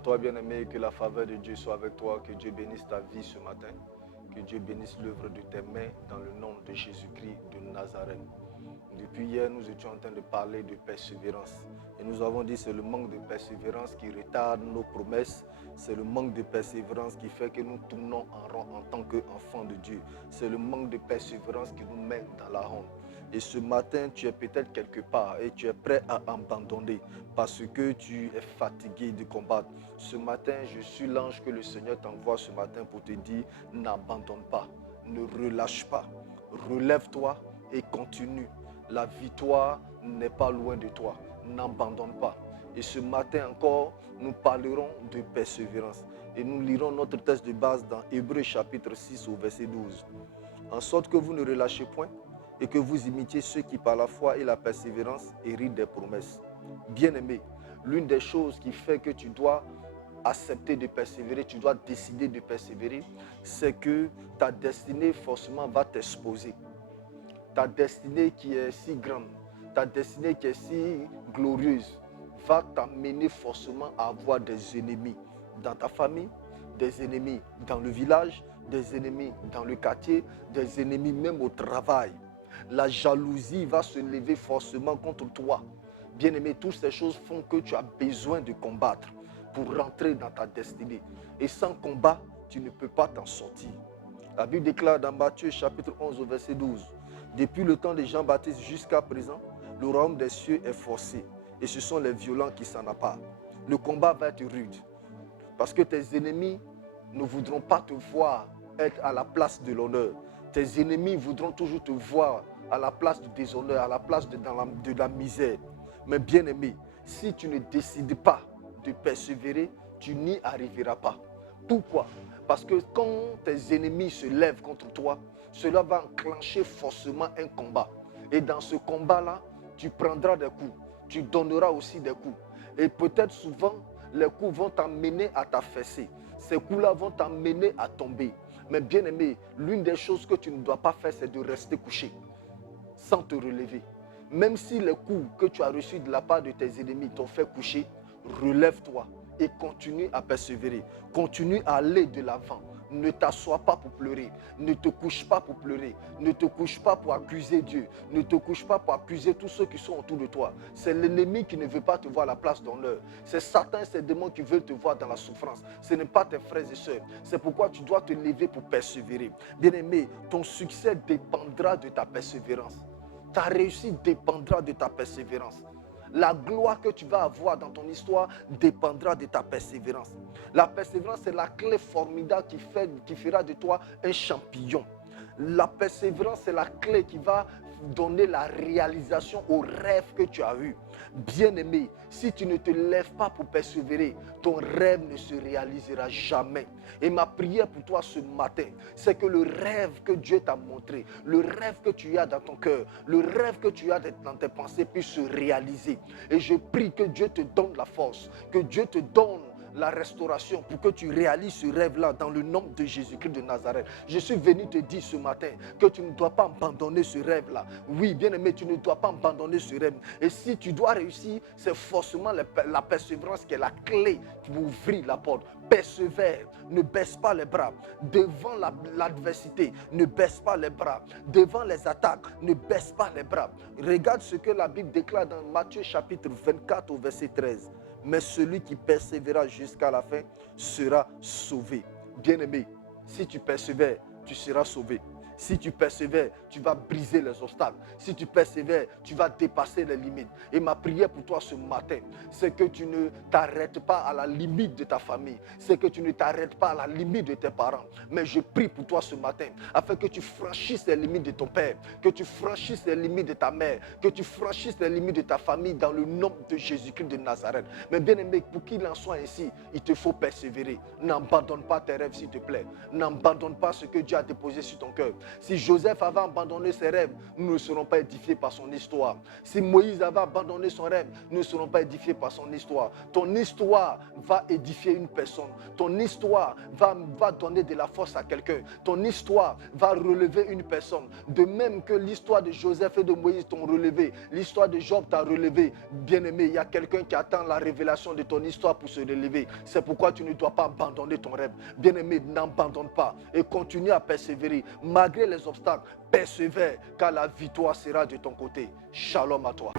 toi, bien-aimé, que la faveur de Dieu soit avec toi, que Dieu bénisse ta vie ce matin, que Dieu bénisse l'œuvre de tes mains dans le nom de Jésus-Christ de Nazareth. Depuis hier, nous étions en train de parler de persévérance. Et nous avons dit que c'est le manque de persévérance qui retarde nos promesses. C'est le manque de persévérance qui fait que nous tournons en rond en tant qu'enfants de Dieu. C'est le manque de persévérance qui nous met dans la honte. Et ce matin, tu es peut-être quelque part et tu es prêt à abandonner parce que tu es fatigué de combattre. Ce matin, je suis l'ange que le Seigneur t'envoie ce matin pour te dire, n'abandonne pas, ne relâche pas, relève-toi et continue. La victoire n'est pas loin de toi, n'abandonne pas. Et ce matin encore, nous parlerons de persévérance. Et nous lirons notre texte de base dans Hébreux chapitre 6 au verset 12. En sorte que vous ne relâchez point et que vous imitiez ceux qui par la foi et la persévérance héritent des promesses. Bien-aimé, l'une des choses qui fait que tu dois accepter de persévérer, tu dois décider de persévérer, c'est que ta destinée forcément va t'exposer. Ta destinée qui est si grande, ta destinée qui est si glorieuse, va t'amener forcément à avoir des ennemis dans ta famille, des ennemis dans le village, des ennemis dans le quartier, des ennemis même au travail. La jalousie va se lever forcément contre toi. Bien-aimé, toutes ces choses font que tu as besoin de combattre pour rentrer dans ta destinée. Et sans combat, tu ne peux pas t'en sortir. La Bible déclare dans Matthieu chapitre 11 au verset 12. Depuis le temps de Jean-Baptiste jusqu'à présent, le royaume des cieux est forcé et ce sont les violents qui s'en accaparent. Le combat va être rude parce que tes ennemis ne voudront pas te voir être à la place de l'honneur. Tes ennemis voudront toujours te voir à la place du déshonneur, à la place de la misère. Mais bien aimé, si tu ne décides pas de persévérer, tu n'y arriveras pas. Pourquoi? Parce que quand tes ennemis se lèvent contre toi, cela va enclencher forcément un combat. Et dans ce combat-là, tu prendras des coups, tu donneras aussi des coups. Et peut-être souvent, les coups vont t'amener à t'affaisser. Ces coups-là vont t'amener à tomber. Mais bien aimé, l'une des choses que tu ne dois pas faire, c'est de rester couché, sans te relever. Même si les coups que tu as reçus de la part de tes ennemis t'ont fait coucher, relève-toi et continue à persévérer. Continue à aller de l'avant. Ne t'assois pas pour pleurer. Ne te couche pas pour pleurer. Ne te couche pas pour accuser Dieu. Ne te couche pas pour accuser tous ceux qui sont autour de toi. C'est l'ennemi qui ne veut pas te voir à la place d'honneur. C'est Satan et ses démons qui veulent te voir dans la souffrance. Ce n'est pas tes frères et sœurs. C'est pourquoi tu dois te lever pour persévérer. Bien-aimé, ton succès dépendra de ta persévérance. Ta réussite dépendra de ta persévérance. La gloire que tu vas avoir dans ton histoire dépendra de ta persévérance. La persévérance, c'est la clé formidable qui fera de toi un champion. La persévérance, c'est la clé qui va donner la réalisation au rêve que tu as eu. Bien-aimé, si tu ne te lèves pas pour persévérer, ton rêve ne se réalisera jamais. Et ma prière pour toi ce matin, c'est que le rêve que Dieu t'a montré, le rêve que tu as dans ton cœur, le rêve que tu as dans tes pensées puisse se réaliser. Et je prie que Dieu te donne la force, que Dieu te donne la restauration pour que tu réalises ce rêve-là dans le nom de Jésus-Christ de Nazareth. Je suis venu te dire ce matin que tu ne dois pas abandonner ce rêve-là. Oui, bien-aimé, tu ne dois pas abandonner ce rêve. Et si tu dois réussir, c'est forcément la persévérance qui est la clé pour ouvrir la porte. Persévère, ne baisse pas les bras. Devant l'adversité, ne baisse pas les bras. Devant les attaques, ne baisse pas les bras. Regarde ce que la Bible déclare dans Matthieu chapitre 24 au verset 13. Mais celui qui persévérera jusqu'à la fin sera sauvé. Bien-aimé, si tu persévères, tu seras sauvé. Si tu persévères, tu vas briser les obstacles. Si tu persévères, tu vas dépasser les limites. Et ma prière pour toi ce matin, c'est que tu ne t'arrêtes pas à la limite de ta famille. C'est que tu ne t'arrêtes pas à la limite de tes parents. Mais je prie pour toi ce matin, afin que tu franchisses les limites de ton père, que tu franchisses les limites de ta mère, que tu franchisses les limites de ta famille dans le nom de Jésus-Christ de Nazareth. Mais bien aimé, pour qu'il en soit ainsi, il te faut persévérer. N'abandonne pas tes rêves s'il te plaît. N'abandonne pas ce que Dieu a déposé sur ton cœur. Si Joseph avait abandonné ses rêves, nous ne serons pas édifiés par son histoire. Si Moïse avait abandonné son rêve, nous ne serons pas édifiés par son histoire. Ton histoire va édifier une personne. Ton histoire va donner de la force à quelqu'un. Ton histoire va relever une personne. De même que l'histoire de Joseph et de Moïse t'ont relevé, l'histoire de Job t'a relevé. Bien-aimé, il y a quelqu'un qui attend la révélation de ton histoire pour se relever. C'est pourquoi tu ne dois pas abandonner ton rêve. Bien-aimé, n'abandonne pas et continue à persévérer. Malgré les obstacles, persévère car la victoire sera de ton côté. Shalom à toi.